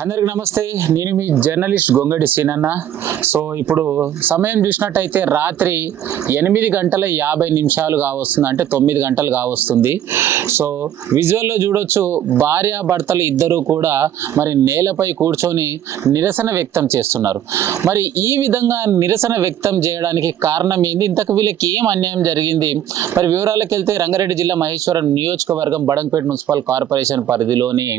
అందరికి నమస్తే. నేను మీ జర్నలిస్ట్ గొంగడి సీనన్న. సో ఇప్పుడు సమయం చూసినట్టయితే రాత్రి 8:50 కావస్తుంది, అంటే 9 గంటలు కావస్తుంది. సో విజువల్లో చూడొచ్చు, భార్యాభర్తలు ఇద్దరు కూడా మరి నేలపై కూర్చొని నిరసన వ్యక్తం చేస్తున్నారు. మరి ఈ విధంగా నిరసన వ్యక్తం చేయడానికి కారణం ఏంది? ఇంతకు వీళ్ళకి ఏం అన్యాయం జరిగింది? మరి వివరాలకు వెళ్తే రంగారెడ్డి జిల్లా మహేశ్వరం నియోజకవర్గం బడంగపేట మున్సిపల్ కార్పొరేషన్ పరిధిలోని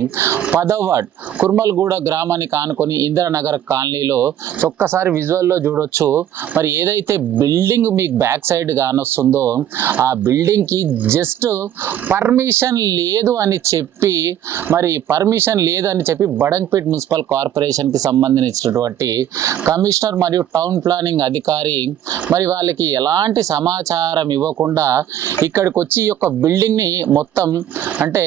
10వ వార్డ్ కుర్మల్గూడ గ్రామానికి ఆనుకొని ఇందిరానగర్ కాలనీలో ఒక్కసారి విజువల్లో చూడొచ్చు. మరి ఏదైతే బిల్డింగ్ మీకు బ్యాక్ సైడ్ కానొస్తుందో ఆ బిల్డింగ్కి జస్ట్ పర్మిషన్ లేదు అని చెప్పి బడంగపేట మున్సిపల్ కార్పొరేషన్కి సంబంధించినటువంటి కమిషనర్ మరియు టౌన్ ప్లానింగ్ అధికారి మరి వాళ్ళకి ఎలాంటి సమాచారం ఇవ్వకుండా ఇక్కడికి వచ్చి ఈ యొక్క బిల్డింగ్ని మొత్తం అంటే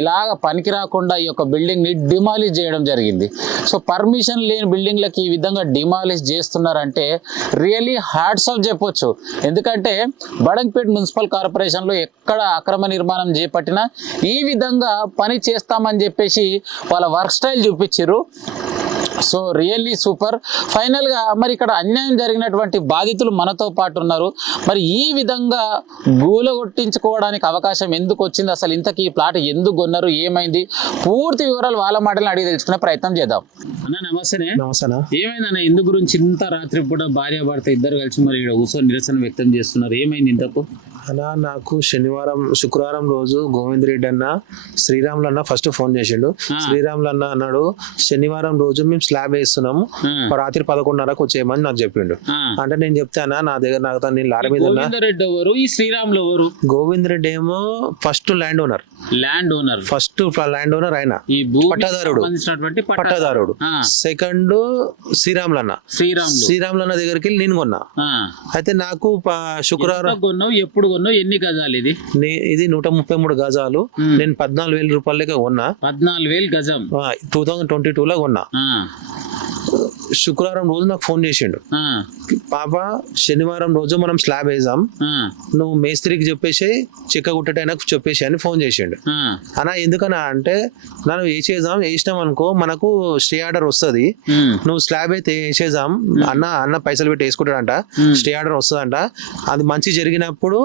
ఎలాగ పనికి రాకుండా ఈ యొక్క బిల్డింగ్ని డిమాలిష్ చేయడం జరిగింది. సో పర్మిషన్ లేని బిల్డింగ్లకి ఈ విధంగా డిమాలిష్ చేస్తున్నారంటే రియల్లీ హ్యాట్స్ ఆఫ్ చెప్పొచ్చు. ఎందుకంటే బడంగపేట మున్సిపల్ కార్పొరేషన్లో ఎక్కడ అక్రమ నిర్మాణం చేపట్టినా ఈ విధంగా పని చేస్తామని చెప్పేసి వాళ్ళ వర్క్ స్టైల్ చూపించారు. So really super. ఫైనల్గా మరి ఇక్కడ అన్యాయం జరిగినటువంటి బాధితులు మనతో పాటు ఉన్నారు. మరి ఈ విధంగా గూలగొట్టించుకోవడానికి అవకాశం ఎందుకు వచ్చింది, అసలు ఇంతకీ ఈ ప్లాట్ ఎందుకు కొన్నారు, ఏమైంది, పూర్తి వివరాలు వాళ్ళ మాటలను అడిగి తెలుసుకునే ప్రయత్నం చేద్దాం. అన్న నమస్తేనే. నమస్తే. ఏమైందన్న, ఎందు గురించి ఇంత రాత్రి పూట భార్యాభర్త ఇద్దరు కలిసి మరి ఇక్కడ కూర్చొని నిరసన వ్యక్తం చేస్తున్నారు? ఏమైంది ఇంతకు? అన్న నాకు శుక్రవారం రోజు గోవింద్ రెడ్డి అన్న శ్రీరాములు అన్న ఫస్ట్ ఫోన్ చేసిండు. శ్రీరాములు అన్న అన్నాడు శనివారం రోజు మేము స్లాబ్ వేస్తున్నాము, రాత్రి 11:30కు వచ్చేయమని నాకు చెప్పిండు. అంటే నేను చెప్తానా నా దగ్గర నేను లారీ మీద గోవింద్ రెడ్డి ఏమో ఫస్ట్ ల్యాండ్ ఓనర్ ఆయన పట్టదారుడు. సెకండ్ శ్రీరాములు అన్న దగ్గరికి వెళ్ళి నేను కొన్నా. అయితే నాకు శుక్రవారం ఎప్పుడు ఎన్ని గజాలు? ఇది 133 గజాలు. నేను 14,000 రూపాయల లెక్క కొన్నా. 14,000 గజం 2022లో కొన్నా. శుక్రవారం రోజు నాకు ఫోన్ చేసిండు, పాప శనివారం రోజు మనం స్లాబ్ వేసాం, నువ్వు మేస్త్రికి చెప్పేసి చెక్క కుట్టడానికి చెప్పేసి అని ఫోన్ చేసిండు. అన్నా ఎందుకన్నా అంటే నన్ను వేసినాం అనుకో మనకు స్టే ఆర్డర్ వస్తుంది, నువ్వు స్లాబ్ అయితే వేసేద్దాం అన్న పైసలు పెట్టి వేసుకుంటాడంట, స్టే ఆర్డర్ వస్తుందంట, అది మంచి జరిగినప్పుడు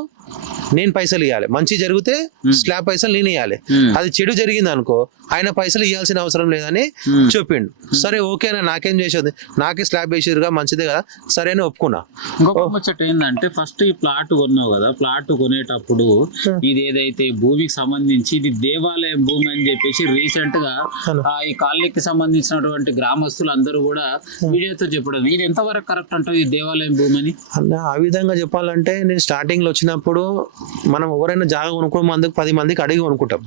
నేను పైసలు ఇవ్వాలి, మంచి జరిగితే స్లాబ్ పైసలు నేను ఇవ్వాలి, అది చెడు జరిగింది అనుకో ఆయన పైసలు ఇవ్వాల్సిన అవసరం లేదని చెప్పిండు. సరే ఓకేనా, నాకేం చేసేది, నాకే స్లాబ్ వేసిరుగా మంచిదే కదా, సరే అని ఒప్పుకున్నా. ముచ్చట ఏంటంటే ఫస్ట్ ఈ ప్లాట్ కొన్నావు కదా, ప్లాట్ కొనేటప్పుడు ఇది ఏదైతే భూమికి సంబంధించి ఇది దేవాలయం భూమి అని చెప్పేసి రీసెంట్ గా ఈ కాలనీకి సంబంధించినటువంటి గ్రామస్తులు అందరూ కూడా వీడియోతో చెప్పడం, ఇది ఎంతవరకు కరెక్ట్ అంటే ఇది దేవాలయం భూమి అని? ఆ విధంగా చెప్పాలంటే నేను స్టార్టింగ్ లో వచ్చినప్పుడు మనం ఎవరైనా జాగా కొనుక్కునే మందికి 10 మందికి అడిగి కొనుక్కుంటాం.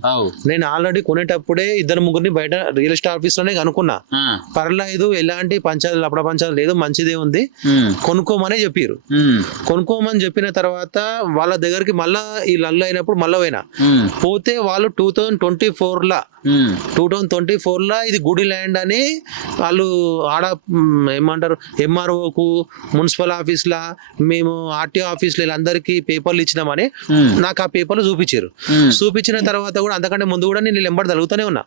నేను ఆల్రెడీ కొనేటప్పుడే 2-3 బయట రియల్ ఎస్టేట్ ఆఫీస్ లోనే కనుక్కున్నా, పర్లేదు ఎలాంటి పంచాయతీ అప్పుడ పంచాయతీ లేదు, మంచిదే ఉంది, కొనుక్కోమనే చెప్పారు. కొనుక్కోమని చెప్పిన తర్వాత వాళ్ళ దగ్గరికి మళ్ళా ఈ లల్లు అయినప్పుడు మళ్ళా పోతే వాళ్ళు 2024లో ఇది గుడి ల్యాండ్ అని వాళ్ళు ఆడ ఏమంటారు ఎంఆర్ఓకు మున్సిపల్ ఆఫీస్లా మేము ఆర్టీఓ ఆఫీస్లో వీళ్ళందరికీ పేపర్లు ఇచ్చినామని నాకు ఆ పేపర్లు చూపించిన తర్వాత కూడా అంతకంటే ముందు కూడా నేను లెంబడి తరుగుతూనే ఉన్నా,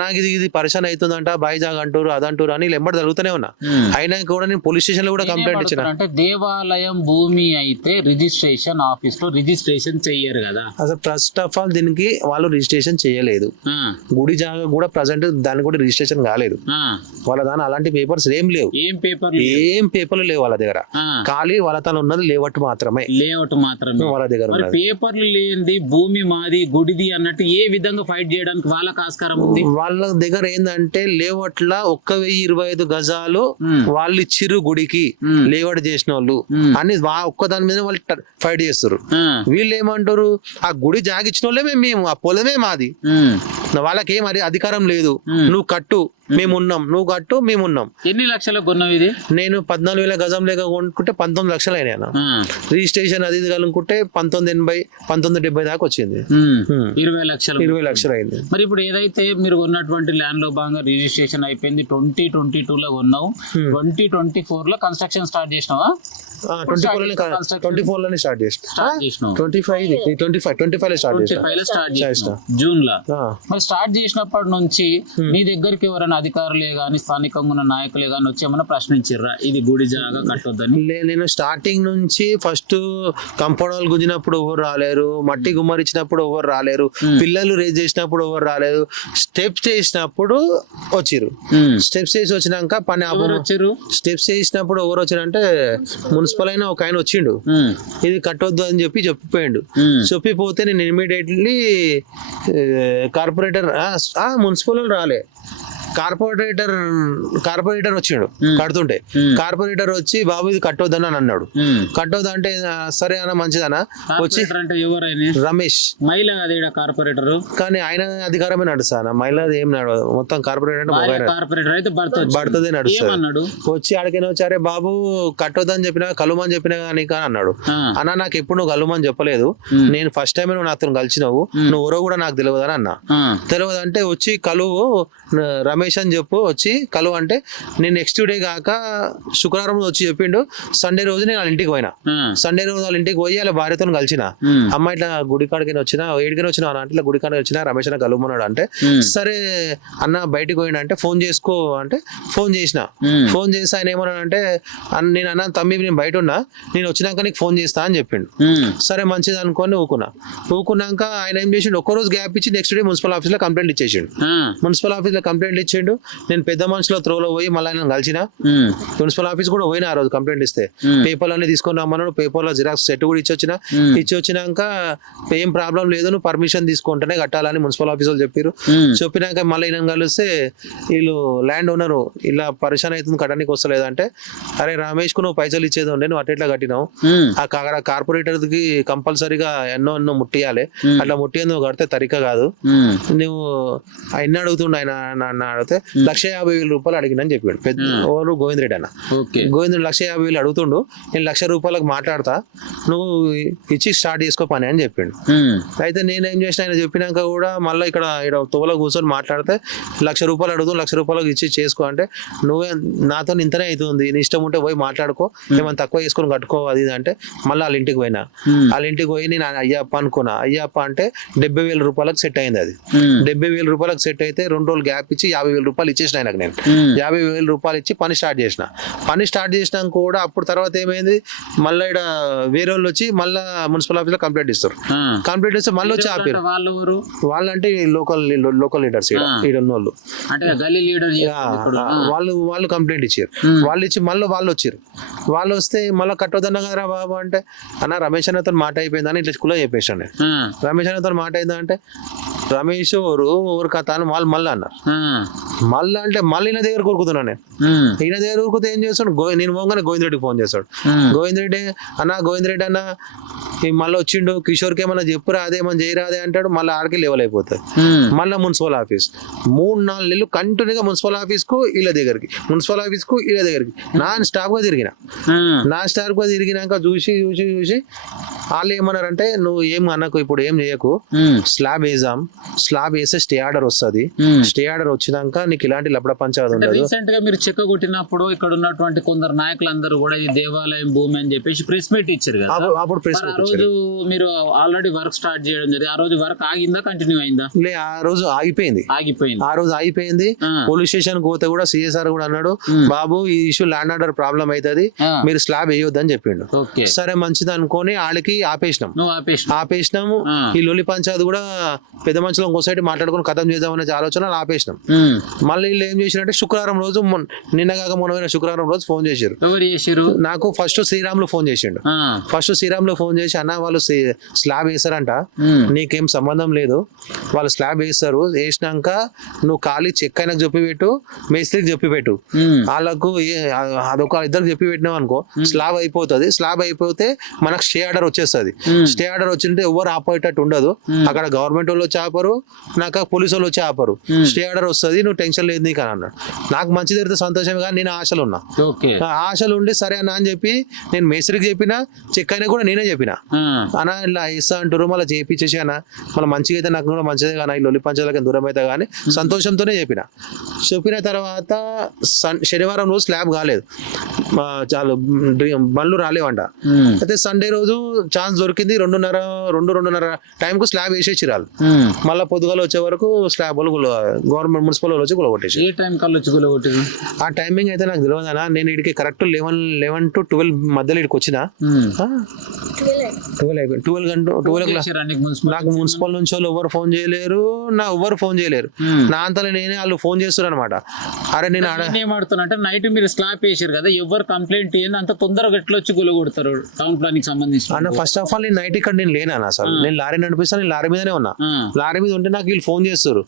నాకు ఇది పరిశాన్ అవుతుందంట, బాయిజాగ్ అంటారు అదంటారు అని లెంబడి తరుగుతూనే ఉన్నా. అయినా కూడా నేను పోలీస్ స్టేషన్ లో కూడా కంప్లైంట్ ఇచ్చిన. అంటే దేవాలయం భూమి అయితే రిజిస్ట్రేషన్ ఆఫీస్ లో రిజిస్ట్రేషన్ చెయ్యరు కదా, అసలు ఫస్ట్ ఆఫ్ ఆల్ దీనికి వాళ్ళు రిజిస్ట్రేషన్ చేయలేదు. గుడి జాగా కూడా ప్రజెంట్ దానికి కూడా రిజిస్ట్రేషన్ కాలేదు, వాళ్ళ దాని అలాంటి పేపర్స్ ఏం లేవు, ఏం పేపర్లు లేవు వాళ్ళ దగ్గర, ఖాళీ వాళ్ళ తన ఉన్నది లేఅవుట్ మాత్రమే వాళ్ళ దగ్గర. పేపర్లు లేనిది భూమి మాది గుడిది అన్నట్టు ఏ విధంగా ఫైట్ చేయడానికి వాళ్ళకి ఆస్కారం ఉంది? వాళ్ళ దగ్గర ఏంటంటే లేఅవుట్ లా 1,025 గజాలు వాళ్ళు ఇచ్చిర్రు గుడికి లేఅవుట్ చేసిన వాళ్ళు అని ఒక్క దాని మీద వాళ్ళు ఫైట్ చేస్తారు. వీళ్ళు ఏమంటారు, ఆ గుడి జాగిచ్చిన వాళ్ళే మేము, ఆ పొలమే మాది, వాళ్ళకేం అధికారం లేదు, నువ్వు కట్టు మేమున్నాం, నువ్వు కట్టు మేమున్నాం. ఎన్ని లక్షలకు కొన్నావు ఇది? నేను 14,000 గజం లేక కొనుక్కుంటే 19 లక్షలు అయినా, రిజిస్ట్రేషన్ అది కనుక్కుంటే 1970 దాకా వచ్చింది, 20 లక్షలు అయింది. మరి ఇప్పుడు ఏదైతే మీరు కొన్నటువంటి ల్యాండ్ లో భాగంగా రిజిస్ట్రేషన్ అయిపోయింది, 2022లో కొన్నావు, 2024లో కన్స్ట్రక్షన్ స్టార్ట్ చేసినావా? 24లోనే స్టార్ట్ చేసిన స్టార్ట్ చేసినావు 25 స్టార్ట్ చేసిన 25 లో స్టార్ట్ చేసినావు జూన్ లో మరి స్టార్ట్ చేసినప్పటి నుంచి నీ దగ్గరికి ఎవరైనా అధికారులే గాని స్థానికంగా ఉన్న నాయకులే గాని వచ్చి ఏమైనా ప్రశ్నించిర్రా ఇది గుడి జాగా కట్టొద్దని? నేను స్టార్టింగ్ నుంచి ఫస్ట్ కంపౌండ్ వాల్ గుంజినప్పుడు ఎవరు రాలేరు, మట్టి గుమ్మరిచ్చినప్పుడు ఎవరు రాలేరు, పిల్లలు రేజ్ చేసినప్పుడు ఎవరు రాలేదు, స్టెప్స్ చేసినప్పుడు వచ్చిర్రు. స్టెప్స్ చేసి వచ్చినాక పని వచ్చారు. స్టెప్స్ చేసినప్పుడు ఎవరు వచ్చారంటే మున్సిపల్ అయినా ఒక ఆయన వచ్చిండు, ఇది కట్టొద్దు అని చెప్పిపోయిండు. చెప్పిపోతే నేను ఇమీడియట్లీ కార్పొరేటర్ మున్సిపల్ రాలే, కార్పొరేటర్ వచ్చిండు కడుతుంటే. కార్పొరేటర్ వచ్చి బాబు ఇది కట్టొద్దని అని అన్నాడు. కట్టొద్దు అంటే సరే అన్న మంచిదనా వచ్చి రమేష్ మహిళ కార్పొరేటర్ కానీ ఆయన అధికారమే నడుస్తాను, మహిళ ఏం నడవదు, మొత్తం కార్పొరేటర్ అంటే కార్పొరేటర్ అయితే భర్తదే నడుస్తాడు. వచ్చి అడిగిన వచ్చారే బాబు కట్టొద్దని చెప్పినా కలుమని చెప్పినా కానీ కానీ అన్నాడు. అన్న నాకు ఎప్పుడు నువ్వు కలుమని చెప్పలేదు, నేను ఫస్ట్ టైం నువ్వు నాతో కలిసినావు, నువ్వు ఎవరో కూడా నాకు తెలియదు అని అన్నా. తెలియదు అంటే వచ్చి కలువు రమేష్ అని చెప్పు, వచ్చి కలువు అంటే నేను నెక్స్ట్ డే కాక శుక్రవారం వచ్చి చెప్పిండు. సండే రోజు నేను వాళ్ళ ఇంటికి పోయినా. సండే రోజు వాళ్ళ ఇంటికి పోయి వాళ్ళ భార్యతో కలిసిన. అమ్మ ఇట్లా గుడి కాడికి వచ్చినా ఏడికని వచ్చినా అంటే ఇట్లా గుడి కాడికి వచ్చినా రమేష్ అన్న కలువమన్నాడు అంటే సరే అన్న బయటకు పోయినా అంటే ఫోన్ చేసుకో అంటే ఫోన్ చేసిన. ఫోన్ చేసి ఆయన ఏమన్నాడంటే నేను అన్న తమ్మి నేను బయట ఉన్నా, నేను వచ్చినాక నీకు ఫోన్ చేస్తా అని చెప్పిండు. సరే మంచిది అనుకొని ఊకున్నాక ఆయన ఏం చేసిండు, ఒక్కరోజు గ్యాప్ ఇచ్చి నెక్స్ట్ డే మున్సిపల్ ఆఫీస్ లో కంప్లైంట్ ఇచ్చేసిండు. మున్సిపల్ ఆఫీస్ లో కంప్లైంట్ ఇచ్చిండు. నేను పెద్ద మనుషుల త్రోలో పోయి మళ్ళీ ఆయన కలిసిన. మున్సిపల్ ఆఫీస్ కూడా పోయినా ఆ రోజు కంప్లైంట్ ఇస్తే పేపర్లు అన్ని తీసుకొని రమ్మన్నాడు. పేపర్లో జిరాక్స్ సెట్ కూడా ఇచ్చి వచ్చినాక ఏం ప్రాబ్లం లేదు, నువ్వు పర్మిషన్ తీసుకుంటేనే కట్టాలని మున్సిపల్ ఆఫీసులు చెప్పారు. చెప్పినాక మళ్ళీ ఈయన కలిస్తే వీళ్ళు ల్యాండ్ ఓనరు ఇలా పరిశాన్ అవుతుంది కట్టడానికి వస్తలేదు అంటే అరే రమేష్ కు నువ్వు పైసలు ఇచ్చేది ఉండే నువ్వు అట్లా కట్టినావు, ఆ కార్పొరేటర్ కి కంపల్సరీగా ఎన్నో ముట్టియాలి, అట్లా ముట్టియని నువ్వు కడితే తరిక కాదు, నువ్వు ఎన్ని అడుగుతుండ ఆయన అడిగితే 150,000 రూపాయలు అడిగినని చెప్పాడు. పెద్ద ఎవరు గోవింద్ రెడ్డి అన్న. గోవింద్ 150,000 అడుగుతుండు, నేను 1,00,000 రూపాయలకు మాట్లాడతా, నువ్వు ఇచ్చి స్టార్ట్ చేసుకో పని అని చెప్పిండు. అయితే నేనేం చేసిన ఆయన చెప్పినాక కూడా మళ్ళీ ఇక్కడ తోవలో కూర్చొని మాట్లాడితే 1,00,000 రూపాయలు అడుగుతూ 1,00,000 రూపాయలకు ఇచ్చి చేసుకో అంటే నువ్వే నాతో ఇంతనే అవుతుంది, నీ ఇష్టం ఉంటే పోయి మాట్లాడుకో, ఏమైనా తక్కువ చేసుకొని కట్టుకో అది ఇది అంటే మళ్ళీ వాళ్ళ ఇంటికి పోయినా. వాళ్ళ ఇంటికి పోయి నేను అయ్యప్ప అనుకున్నా. అయ్యప్ప అంటే 70,000 రూపాయలకు సెట్ అయింది. అది 70,000 రూపాయలకు సెట్ అయితే 2 రోజులు గ్యాప్ ఇచ్చి 50,000 రూపాయలు ఇచ్చేసిన ఆయనకు. నేను 50,000 రూపాయలు ఇచ్చి పని స్టార్ట్ చేసిన. పని స్టార్ట్ చేసినాక కూడా అప్పుడు తర్వాత ఏమైంది, మళ్ళీ ఇక్కడ వేరే వాళ్ళు వచ్చి మళ్ళీ మున్సిపల్ ఆఫీస్ లో కంప్లైంట్ ఇస్తారు. కంప్లైంట్ ఇస్తే మళ్ళీ వచ్చి ఆపారు. వాళ్ళంటే లోకల్ లీడర్స్ వాళ్ళు వాళ్ళు కంప్లైంట్ ఇచ్చారు. వాళ్ళు ఇచ్చి మళ్ళీ వాళ్ళు వచ్చారు. వాళ్ళు వస్తే మళ్ళీ కట్టొద్దన్నా కదరా బాబు అంటే అన్న రమేష్ అన్నతో మాట అయిపోయిందని ఇట్లా స్కూల్లో చెప్పేసాను. రమేష్ అన్నతో మాట అయిందా అంటే రమేష్ ఎవరు కథ అని వాళ్ళు మళ్ళీ అన్నారు. మళ్ళీ అంటే మళ్ళీ ఈయన దగ్గర కోరుకుతున్నాను నేను. ఈయన దగ్గర కోరుకుతే ఏం చేస్తాడు, నేను పోగానే గోవింద్ రెడ్డికి ఫోన్ చేస్తాడు. గోవింద్ రెడ్డి అన్న మళ్ళీ వచ్చిండు, కిషోర్కి ఏమన్నా చెప్పురా అదేమన్నా చేయరాదే అంటాడు. మళ్ళీ ఆడికి లెవెల్ అయిపోతుంది. మళ్ళీ మున్సిపల్ ఆఫీస్ 3-4 నెలలు కంటిన్యూగా మున్సిపల్ ఆఫీస్ కు వీళ్ళ దగ్గరికి నాన్ స్టాప్ గా తిరిగినాక చూసి వాళ్ళు ఏమన్నారంటే నువ్వు ఏం అన్నకు ఇప్పుడు ఏం చేయకు, స్లాబ్ వేస్తే స్టే ఆర్డర్ వస్తుంది. స్టే ఆర్డర్ వచ్చినాక నీకు ఇలాంటి లపడ పంచాయతీ ఉండదు. రీసెంట్ గా మీరు చెక్క కొట్టినప్పుడు ఇక్కడ ఉన్నటువంటి కొందరు నాయకులందరూ కూడా ఇది దేవాలయం భూమి అని చెప్పేసి ప్రెస్ మీట్ ఇచ్చారు కదా. అప్పుడు ప్రెస్ మీట్ రోజు మీరు ఆల్రెడీ వర్క్ స్టార్ట్ చేయడం జరిగింది. ఆ రోజు వర్క్ ఆగిందా కంటిన్యూ అయిందా? ఆ రోజు ఆగిపోయింది. పోలీస్ స్టేషన్ పోతే కూడా సిఎస్ఆర్ కూడా అన్నాడు బాబు ఈ ఇష్యూ ల్యాండ్ ఆర్డర్ ప్రాబ్లం అవుతుంది, మీరు స్లాబ్ వేయొద్దని చెప్పిండు. సరే మంచిది అనుకొని వాళ్ళకి ఆపేసినాము. ఈ లొలి పంచాయతీ కూడా పెద్ద మనుషులు ఇంకో సైడ్ మాట్లాడుకుని ఖతం చేద్దామనే ఆలోచన ఆపేసినాం. మళ్ళీ వీళ్ళు ఏం చేసినట్టే శుక్రవారం రోజు నిన్నగాక మొన్న శుక్రవారం రోజు ఫోన్ చేశారు నాకు. ఫస్ట్ శ్రీరాములు ఫోన్ చేసిండు. ఫోన్ చేసి అన్న వాళ్ళు స్లాబ్ వేస్తారంట, నీకేం సంబంధం లేదు, వాళ్ళు స్లాబ్ వేస్తారు, వేసినాక నువ్వు ఖాళీ చెక్ అయినా చెప్పిపెట్టు, మేస్త్రికి చెప్పిపెట్టు, వాళ్ళకు అదొక ఇద్దరికి చెప్పి పెట్టినాం అనుకో స్లాబ్ అయిపోతుంది. స్లాబ్ అయిపోతే మనకు స్టే ఆర్డర్ వచ్చేస్తుంది. వచ్చేస్తుంది. స్టే ఆర్డర్ వచ్చింటే ఎవరు ఆపేటట్టు ఉండదు. అక్కడ గవర్నమెంట్ వాళ్ళు వచ్చి ఆపరు, నాకు పోలీసు వాళ్ళు వచ్చి ఆపరు. స్టే ఆర్డర్ వస్తుంది, నువ్వు టెన్షన్ లేదు నీకు అని అన్నాడు. నాకు మంచి జరిగితే సంతోషమే, కానీ నేను ఆశలు ఉన్నా. ఆశలు ఉండి సరే అన్న అని చెప్పి నేను మేస్త్రికి చెప్పిన, చెక్ అయినా కూడా నేనే చెప్పిన, అన్న ఇలా ఇస్తా అంటారు మళ్ళీ చేపించేసి అన్న, మళ్ళీ మంచిగా అయితే నాకు కూడా మంచిదే కానీ ఈ లొల్లి పంచాలకి దూరం అయితే కానీ సంతోషంతోనే చెప్పిన తర్వాత శనివారం రోజు స్లాబ్ కాలేదు, చాలు బండ్లు రాలేవంట. అయితే సండే రోజు ఛాన్స్ దొరికింది, 2:30 టైంకు స్లాబ్ వేసేసి రాలి. మళ్ళీ పొద్దుగాల వచ్చే వరకు స్లాబ్ గవర్నమెంట్ మున్సిపల్ వచ్చి గులగొట్టేసి. ఏ టైం కల్లా వచ్చి గులగొట్టేది? ఆ టైమింగ్ అయితే నాకు తెలియదు అన్న. నేను ఇడికి కరెక్ట్ 11 to 12 మధ్యలో ఇక్కడికి వచ్చిన. 12 నాకు మున్సిపల్ నుంచి వాళ్ళు ఎవరు ఫోన్ చేయలేరు, ఎవరు ఫోన్ చేయలేరు. నా అంతలో నేనే వాళ్ళు ఫోన్ చేస్తారు అనమాట. అరే నేను ఏమాడుతున్నా అంటే నైట్ మీరు స్లాబ్ వేసారు కదా, ఎవరు కంప్లైంట్ ఏంది అంత తొందరగా ఎట్లా వచ్చి గులగొడతారు టౌన్ ప్లానింగ్ సంబంధించి? అన్న ఫస్ట్ ఆఫ్ ఆల్ నేను నైట్ ఇక్కడ నేను లేనా అసలు, నేను లారీ నడిపిస్తాను, నేను లారీ మీదనే ఉన్నా. లారీ మీద ఉంటే నాకు వీళ్ళు ఫోన్ చేస్తారు,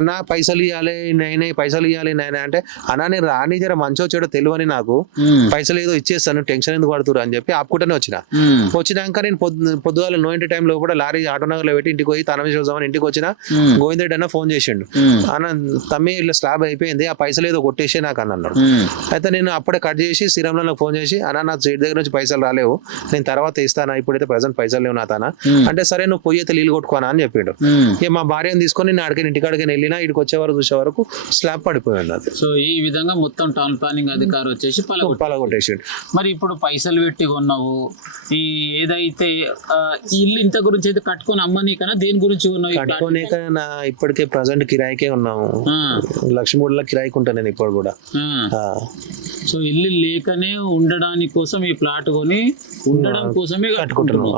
అన్న పైసలు ఇవ్వాలి నైనా, పైసలు ఇవ్వాలి నైనా అంటే, అన్న నేను రాని జర మంచో చెడో తెలియని, నాకు పైసలు ఏదో ఇచ్చేస్తాను, టెన్షన్ ఎందుకు పడుతురు అని చెప్పి ఆపుకుంటూనే వచ్చినాక నేను పొద్దుగాల 9 టైంలో కూడా లారీ ఆటోనగర్ లో పెట్టి ఇంటికి పోయి తన చూద్దామని ఇంటికి వచ్చిన గోవిందరెడ్డి అన్న ఫోన్ చేసిండు, అన్న తమ్మి ఇట్లా స్లాబ్ అయిపోయింది, ఆ పైసలు ఏదో కొట్టేసి నాకు అని అన్నాడు. అయితే నేను అప్పుడే కట్ చేసి శ్రీరామ్లో నాకు ఫోన్ చేసి, అన్న నా సైడ్ దగ్గర నుంచి పైసలు రాలేవు, నేను తర్వాత ఇస్తానా, ఇప్పుడైతే ప్రెసెంట్ పైసలు లేవు నా తానా అంటే, సరే నువ్వు పోయి అయితే నీళ్ళు కొట్టుకోనా అని చెప్పిండు. మా భార్యను తీసుకొని నేను అడిగిన ఇంటికాడికి వెళ్ళినా, ఇక్కడికి వచ్చే వరకు చూసే వరకు స్లాబ్ పడిపోయింది. అది సో ఈ విధంగా మొత్తం టౌన్ ప్లానింగ్ అధికారి వచ్చేసి పలగొట్టేసిండు. మరి ఇప్పుడు పైసలు పెట్టి కొన్నావు, ఈ ఏదైతే ఇల్లు ఇంత గురించి అయితే కట్టుకొని అమ్మనీకనా దేని గురించి ఉన్నావు? కట్టుకోనిక నా ఇప్పటికే ప్రజెంట్ కిరాయికే ఉన్నాము, 1,03,000 కిరాయికి ఉంటాను నేను ఇప్పుడు కూడా. సో ఇల్లు లేకనే ఉండడానికి కోసం ఈ ప్లాట్ కొని ఉండడం కోసమే కట్టుకుంటున్నావు.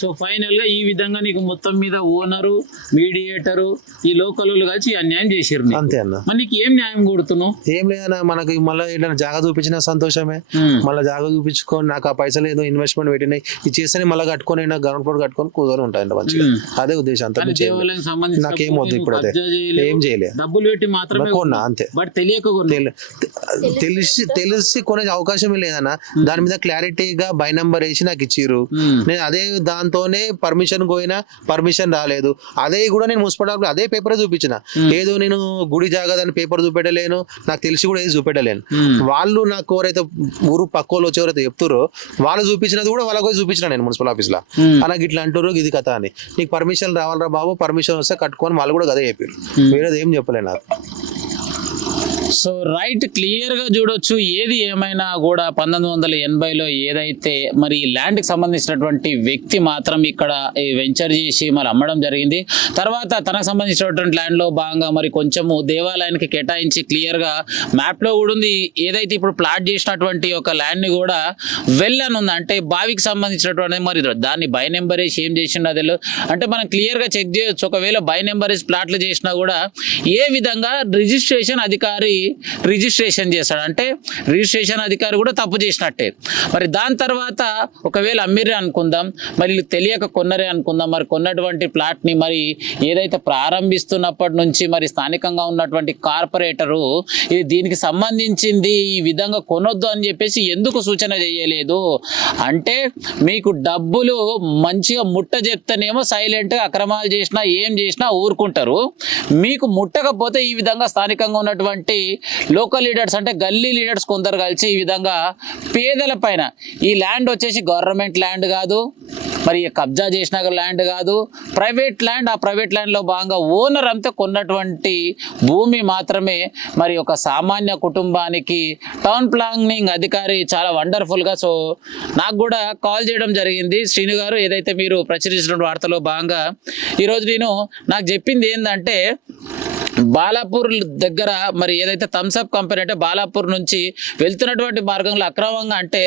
సో ఫైనల్ గా ఈ విధంగా నీకు మొత్తం మీద ఓనరు, మీడియేటరు, ఈ లోకల్ కలిసి అన్యాయం చేసారు. అంతే అన్న. మరి నీకు ఏం న్యాయం కొడుతున్నావు? ఏం లేదన్నా, మనకి మళ్ళీ ఏదైనా జాగా చూపించిన సంతోషమే. మళ్ళీ జాగా చూపించుకొని నాకు ఆ పైసలు ఏదో ఇన్వెస్ట్మెంట్ పెట్టినాయి, ఇది చేస్తే మళ్ళీ కట్టుకొని గ్రౌండ్ ఫ్లోర్ కట్టుకొని కూర్చొని ఉంటాయండి మంచిగా. అదే ఉద్దేశం. అంత నాకేం వద్దు ఇప్పుడైతే, ఏం చేయలేదు, డబ్బులు పెట్టి మాత్రమే కొన్నా అంతే. బట్ తెలిసి కొనే అవకాశమే లేదన్నా. దాని మీద క్లారిటీగా బై నంబర్ వేసి నాకు ఇచ్చిర్రు, నేను అదే దాంతోనే పర్మిషన్ పోయినా పర్మిషన్ రాలేదు. అదే కూడా నేను మున్సిపల్ అదే పేపర్ చూపించిన, ఏదో నేను గుడి జాగాదని పేపర్ చూపెట్టలేను, నాకు తెలిసి కూడా ఏది చూపెట్టలేను. వాళ్ళు నాకు ఎవరైతే ఊరు పక్కోళ్ళు వచ్చి ఎవరైతే చెప్తారో వాళ్ళు చూపించినది కూడా వాళ్ళకి చూపించిన నేను మున్సిపల్ ఆఫీస్ లో, అలాగే ఇట్లా అంటారు ఇది కథ అని. నీకు పర్మిషన్ రావాలరా బాబు, పర్మిషన్ వస్తే కట్టుకొని వాళ్ళు కూడా అదే చెప్పారు, వేరేది ఏం చెప్పలేదు నాకు. సో రైట్, క్లియర్ గా చూడొచ్చు. ఏది ఏమైనా కూడా 1980లో ఏదైతే మరి ఈ ల్యాండ్కి సంబంధించినటువంటి వ్యక్తి మాత్రం ఇక్కడ వెంచర్ చేసి మరి అమ్మడం జరిగింది. తర్వాత తనకు సంబంధించినటువంటి ల్యాండ్లో భాగంగా మరి కొంచెము దేవాలయానికి కేటాయించి క్లియర్గా మ్యాప్లో కూడా ఉంది. ఏదైతే ఇప్పుడు ప్లాట్ చేసినటువంటి ఒక ల్యాండ్ని కూడా వెళ్ళని ఉంది, అంటే బావికి సంబంధించినటువంటి మరి దాన్ని బై నెంబర్ వేసి ఏం చేసిండో తెలియదు. అంటే మనం క్లియర్గా చెక్ చేయొచ్చు, ఒకవేళ బై నెంబర్ వేసి ప్లాట్లు చేసినా కూడా ఏ విధంగా రిజిస్ట్రేషన్ అధికారి రిజిస్ట్రేషన్ చేస్తాడు, అంటే రిజిస్ట్రేషన్ అధికారి కూడా తప్పు చేసినట్టే. మరి దాని తర్వాత ఒకవేళ అమ్మిరే అనుకుందాం, మరి తెలియక కొన్నరే అనుకుందాం, మరి కొన్నటువంటి ప్లాట్ని మరి ఏదైతే ప్రారంభిస్తున్నప్పటి నుంచి మరి స్థానికంగా ఉన్నటువంటి కార్పొరేటరు ఇది దీనికి సంబంధించింది ఈ విధంగా కొనొద్దు అని చెప్పేసి ఎందుకు సూచన చేయలేదు అంటే, మీకు డబ్బులు మంచిగా ముట్ట చెప్తేనేమో సైలెంట్గా అక్రమాలు చేసినా ఏం చేసినా ఊరుకుంటారు, మీకు ముట్టకపోతే ఈ విధంగా స్థానికంగా ఉన్నటువంటి లోకల్ లీడర్స్ అంటే గల్లీ లీడర్స్ కొందరు కలిసి ఈ విధంగా పేదల పైన, ఈ ల్యాండ్ వచ్చేసి గవర్నమెంట్ ల్యాండ్ కాదు, మరి కబ్జా చేసిన ల్యాండ్ కాదు, ప్రైవేట్ ల్యాండ్. ఆ ప్రైవేట్ ల్యాండ్లో భాగంగా ఓనర్ అంతా కొన్నటువంటి భూమి మాత్రమే మరి ఒక సామాన్య కుటుంబానికి టౌన్ ప్లానింగ్ అధికారి చాలా వండర్ఫుల్గా సో నాకు కూడా కాల్ చేయడం జరిగింది. శ్రీను గారు, ఏదైతే మీరు ప్రచురించిన వార్తలో భాగంగా ఈరోజు నాకు చెప్పింది ఏంటంటే, బాలాపూర్ దగ్గర మరి ఏదైతే థమ్స్అప్ కంపెనీ అంటే బాలాపూర్ నుంచి వెళ్తున్నటువంటి మార్గంలో అక్రమంగా అంటే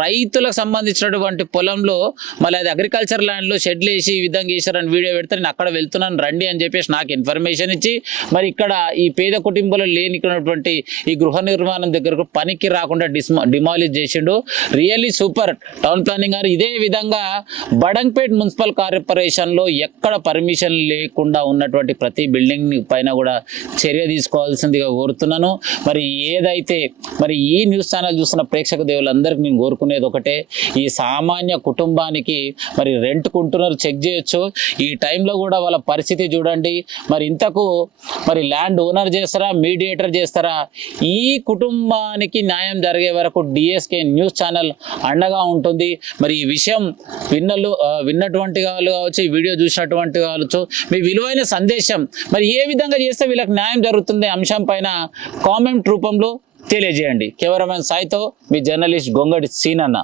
రైతులకు సంబంధించినటువంటి పొలంలో మళ్ళీ అది అగ్రికల్చర్ ల్యాండ్లో షెడ్లు వేసి ఈ విధంగా వేసారని వీడియో పెడితే నేను అక్కడ వెళ్తున్నాను రండి అని చెప్పేసి నాకు ఇన్ఫర్మేషన్ ఇచ్చి మరి ఇక్కడ ఈ పేద కుటుంబంలో లేనికున్నటువంటి ఈ గృహ నిర్మాణం దగ్గరకు పనికి రాకుండా డిమాలిష్ చేసిండు. రియల్లీ సూపర్ టౌన్ ప్లానింగ్ గారు. ఇదే విధంగా బడంగ్పేట్ మున్సిపల్ కార్పొరేషన్లో ఎక్కడ పర్మిషన్ లేకుండా ఉన్నటువంటి ప్రతి బిల్డింగ్ని పైన కూడా చర్య తీసుకోవాల్సిందిగా కోరుతున్నాను. మరి ఏదైతే మరి ఈ న్యూస్ ఛానల్ చూస్తున్న ప్రేక్షక దేవులందరికీ నేను కోరుకునేది ఒకటే, ఈ సామాన్య కుటుంబానికి మరి రెంట్ కుంటున్నారు చెక్ చేయొచ్చు. ఈ టైంలో కూడా వాళ్ళ పరిస్థితి చూడండి. మరి ఇంతకు మరి ల్యాండ్ ఓనర్ చేస్తారా, మీడియేటర్ చేస్తారా? ఈ కుటుంబానికి న్యాయం జరిగే వరకు డిఎస్కే న్యూస్ ఛానల్ అండగా ఉంటుంది. మరి ఈ విషయం విన్నటువంటి వాళ్ళు కావచ్చు, ఈ వీడియో చూసినటువంటి కావచ్చు, మీ విలువైన సందేశం మరి ఏ విధంగా చేస్తే వీళ్ళకి న్యాయం జరుగుతుంది అంశం పైన కామెంట్ రూపంలో తెలియజేయండి. కెమెరామెన్ సాయితో మీ జర్నలిస్ట్ గొంగడి సీనన్న.